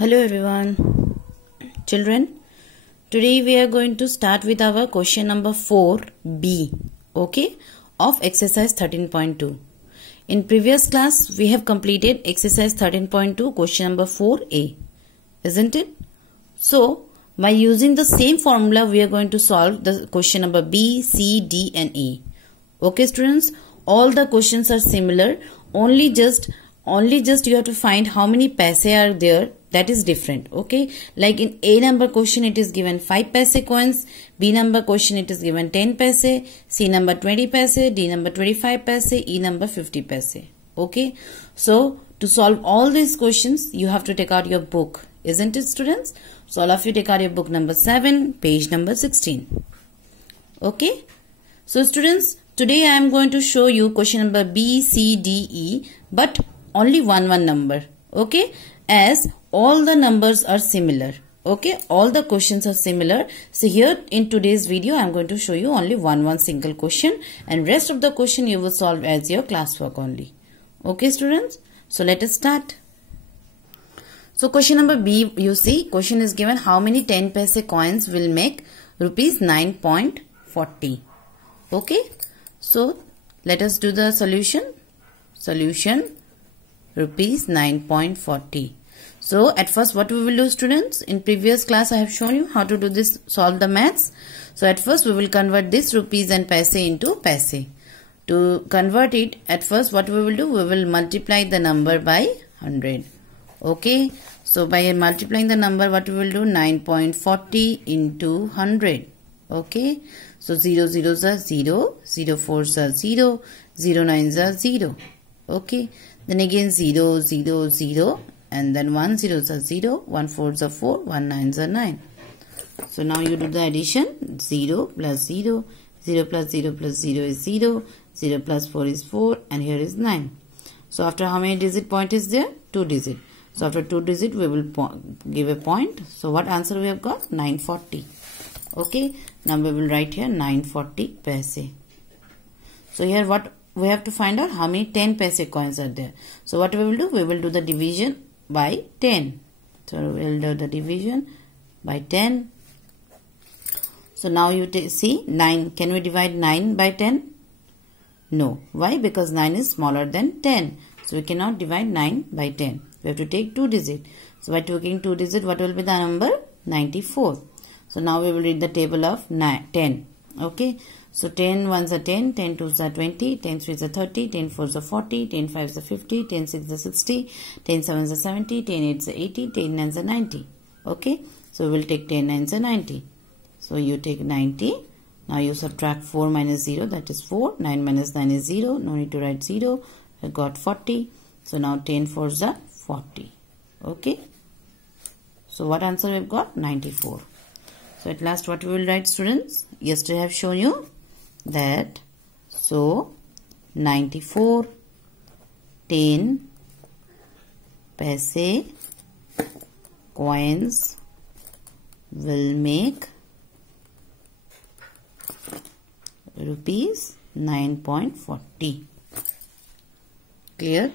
Hello everyone. Children, today we are going to start with our question number 4B, okay, of exercise 13.2. In previous class, we have completed exercise 13.2 question number 4A, isn't it? So, by using the same formula, we are going to solve the question number B, C, D and E. Okay students, all the questions are similar, only just you have to find how many paise are there. That is different, okay. Like in A number question, it is given 5 paise coins. B number question, it is given 10 paise. C number 20 paise. D number 25 paise. E number 50 paise, okay. So to solve all these questions, you have to take out your book, isn't it students? So all of you take out your book number 7, page number 16, okay. So students, today I am going to show you question number B, C, D, E, but only one number, okay, as all the numbers are similar, okay, all the questions are similar. So here in today's video I am going to show you only one single question, and rest of the question you will solve as your classwork only, okay students. So let us start. So question number B, you see question is given how many 10 paise coins will make rupees 9.40, okay. So let us do the solution. Rupees 9.40. So at first what we will do students, in previous class I have shown you how to do this, solve the maths. So at first we will convert this rupees and paise into paise. To convert it, at first what we will do, we will multiply the number by 100, okay. So by multiplying the number, what we will do, 9.40 into 100, okay. So 0 zeros are 0, 0 fours are 0, 0 nines are 0, okay. Then again 0, 0, 0, and then 1 zeros are 0, 1 fours are 4, 1 nines are 9. So now you do the addition, 0 plus 0, 0 plus 0 plus 0 is 0, 0 plus 4 is 4, and here is 9. So after how many digit point is there? 2 digit. So after 2 digit we will give a point. So what answer we have got? 940. Okay. Now we will write here 940 paise. So here what we have to find out, how many 10 paise coins are there. So what we will do? We will do the division by 10. So we will do the division by 10. So now you see 9. Can we divide 9 by 10? No. Why? Because 9 is smaller than 10. So we cannot divide 9 by 10. We have to take 2 digit. So by taking 2 digit, what will be the number? 94. So now we will read the table of 10. Okay. So 10 ones are 10, 10 twos are 20, 10 threes are 30, 10 fours are 40, 10 fives are 50, 10 sixes are 60, 10 sevens are 70, 10 eights are 80, 10 nines are 90. Okay. So we will take 10 nines are 90. So you take 90. Now you subtract 4 minus 0, that is 4. 9 minus 9 is 0. No need to write 0. I got 40. So now 10 fours are 40. Okay. So what answer we have got? 94. So at last what we will write students? Yesterday I have shown you that. So 94 10 paise coins will make rupees 9.40. Clear?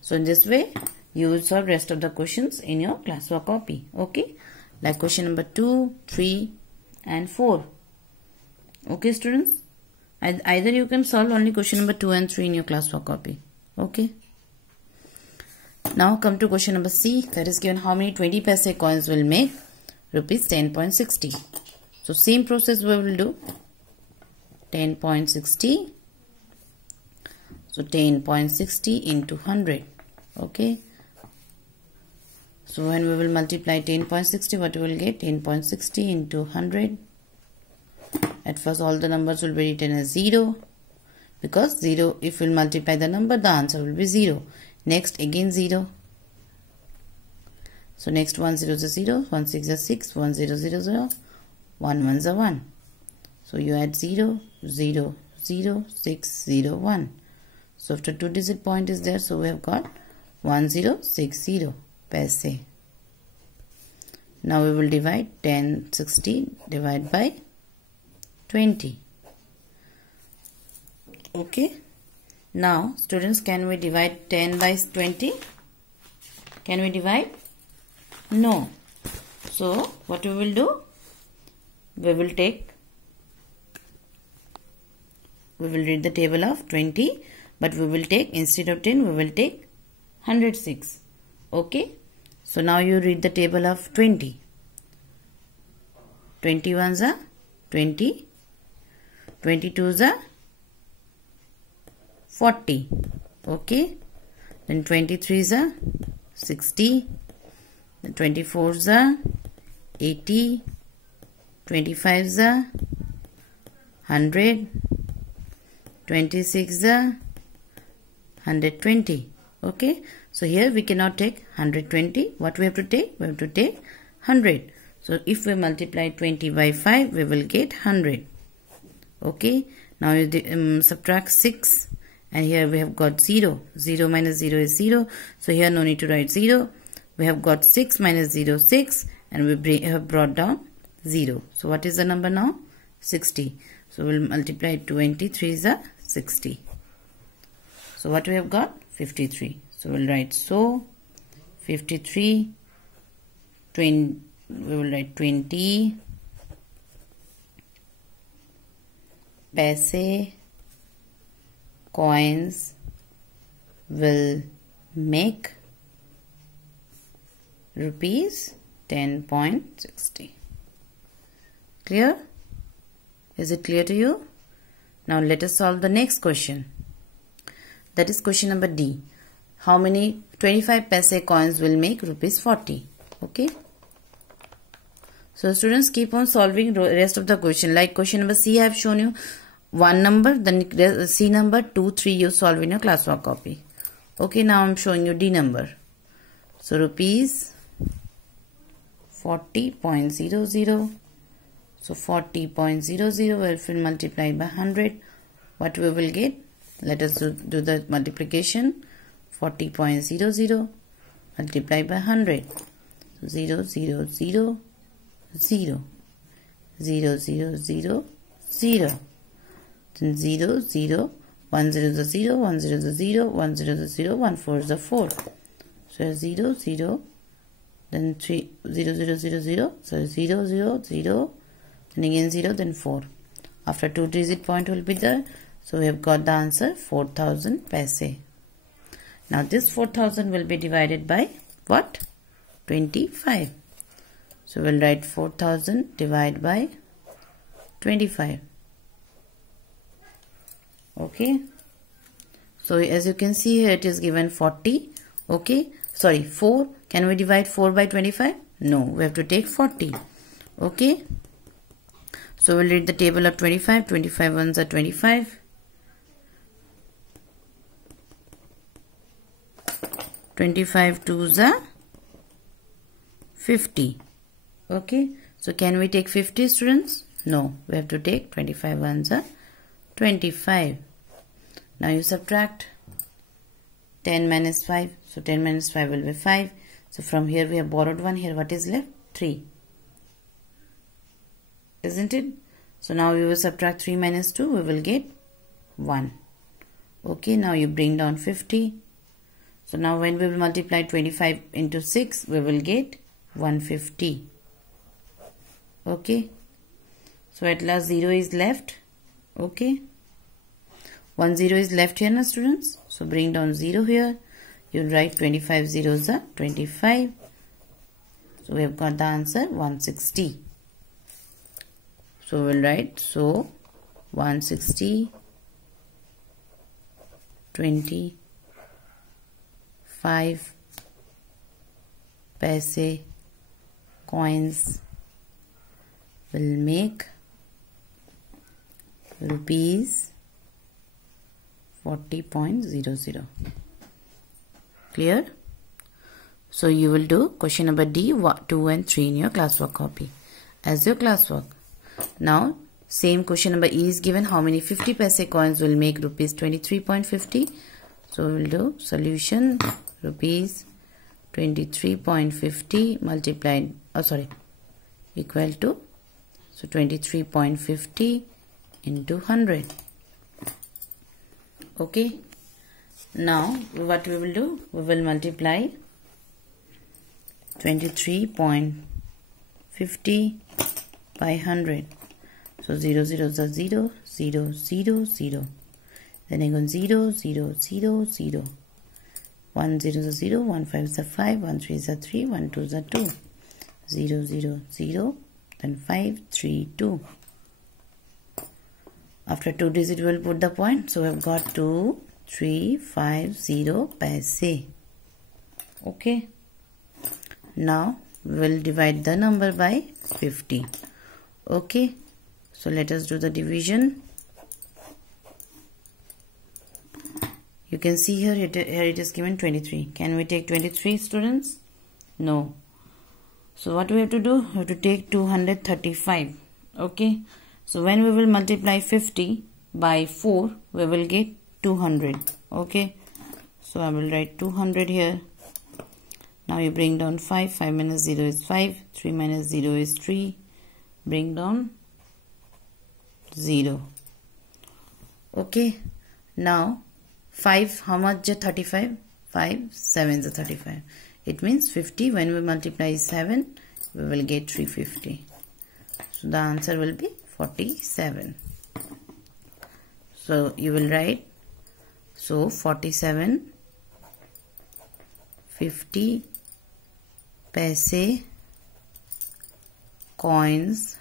So in this way you will solve rest of the questions in your classwork copy, okay, like question number 2, 3 and 4. Okay students, either you can solve only question number 2 and 3 in your classwork copy, okay. Now come to question number C, that is given how many 20 paise coins will make rupees 10.60. So same process we will do, 10.60. So 10.60 into 100, okay. So when we will multiply 10.60, what we will get? 10.60 into 100. At first all the numbers will be written as 0, because 0, if we will multiply the number, the answer will be 0. Next again 0. So next 1 0 is 0, 1 6 is 6, 1 0 0 0, 1 1 is 1. So you add 0, 0, 0, 6, 0, 1. So after 2 digit point is there, so we have got 1060 paise. Now we will divide 1060 divide by 20. Okay. Now students, can we divide 10 by 20? Can we divide? No. So what we will do? We will read the table of 20, but we will take, instead of 10, we will take 106. Okay. So now you read the table of 20. 21s are 20. 22s are 40. Okay. Then 23s are 60. Then 24s are 80. 25s are 100. 26 are 120. Okay. So here we cannot take 120. What we have to take? We have to take 100. So if we multiply 20 by 5, we will get 100. Okay. Now you subtract 6. And here we have got 0. 0 minus 0 is 0. So here no need to write 0. We have got 6 minus 0, 6. And we have brought down 0. So what is the number now? 60. So we'll multiply 23 is 60. So what we have got? 53. So we'll write 53. We will write 20 paise coins will make rupees 10.60. Clear? Is it clear to you? Now let us solve the next question. That is question number D. How many 25 paise coins will make rupees 40? Okay. So students, keep on solving the rest of the question. Like question number C, I have shown you one number, then C number, 2, 3 you solve in your classwork copy. Okay, now I am showing you D number. So rupees 40.00. So 40.00 if we multiply by 100, what we will get? Let us do the multiplication. 40.00 multiply by 100. So 0, 0, 0, 0, 0, 0, 0, 0. Then 0, 0, 1 0 is a 0, 1 0 is a 0, 1 0 is a 0, 1 4 is a 4. So 0, 0, then 3, 0, 0, 0, 0, so 0, 0, 0, then again 0, then 4. After 2-digit point will be there. So we have got the answer 4000 paise. Now this 4000 will be divided by what? 25. So we'll write 4000 divided by 25. Okay. So as you can see here, it is given 40. Okay. Sorry, 4. Can we divide 4 by 25? No, we have to take 40. Okay. So we'll read the table of 25. 25 ones are 25. 25 twos are 50. Okay. So can we take 50, students? No, we have to take 25 ones are 25. Now you subtract 10 minus 5. So 10 minus 5 will be 5. So from here we have borrowed 1. Here what is left? 3. Isn't it? So now we will subtract 3 minus 2. We will get 1. Okay. Now you bring down 50. So now when we will multiply 25 into 6, we will get 150. Okay. So at last 0 is left. Okay. 1 0 is left here now, students. So bring down 0 here. You will write 25 zeros are 25. So we have got the answer 160. So we will write 160 25 paise coins will make rupees 40.00. Clear? So you will do question number D, 2 and 3 in your classwork copy as your classwork. Now same question number E is given. How many 50 paise coins will make rupees 23.50? So we will do solution. Rupees 23.50 multiplied, equal to, so 23.50 into 100. Okay. Now what we will do? We will multiply 23.50 by 100. So 0 0 is 0, 0 0 0. Then again 0 0 0 0. 1 0 is 0, 1 5 is 5, 1 3 is 3, 1 2 is 2. 0 0 0. Then 5 3 2. After 2 digit we will put the point. So we have got 2350 paise. Okay. Now we will divide the number by 50. Okay. So let us do the division. You can see here it is given 23. Can we take 23, students? No. So what we have to do? We have to take 235. Okay. So when we will multiply 50 by 4, we will get 200. Okay. So I will write 200 here. Now you bring down 5. 5 minus 0 is 5. 3 minus 0 is 3. Bring down 0. Okay. Now 5, how much is 35? 5, 7 is 35. It means 50, when we multiply 7, we will get 350. So the answer will be 47. So you will write, so 47, 50 paise coins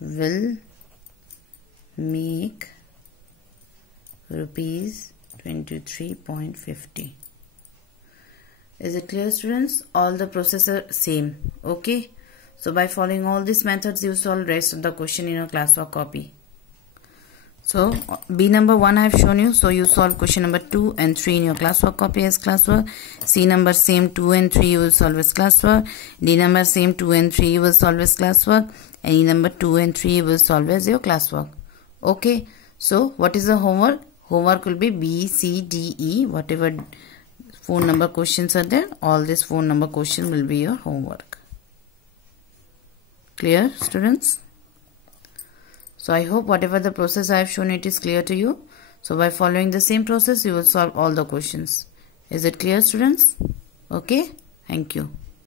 will make rupees 23.50. Is it clear, students? All the process are same. Okay. So by following all these methods, you solve rest of the question in your classwork copy. So B number 1 I have shown you. So you solve question number 2 and 3 in your classwork copy as classwork. C number same 2 and 3 you will solve as classwork. D number same 2 and 3 you will solve as classwork. And E number 2 and 3 you will solve as your classwork. Okay. So what is the homework? Homework will be B, C, D, E. Whatever phone number questions are there, all these phone number question will be your homework. Clear, students? So I hope whatever the process I have shown, it is clear to you. So by following the same process, you will solve all the questions. Is it clear, students? Okay. Thank you.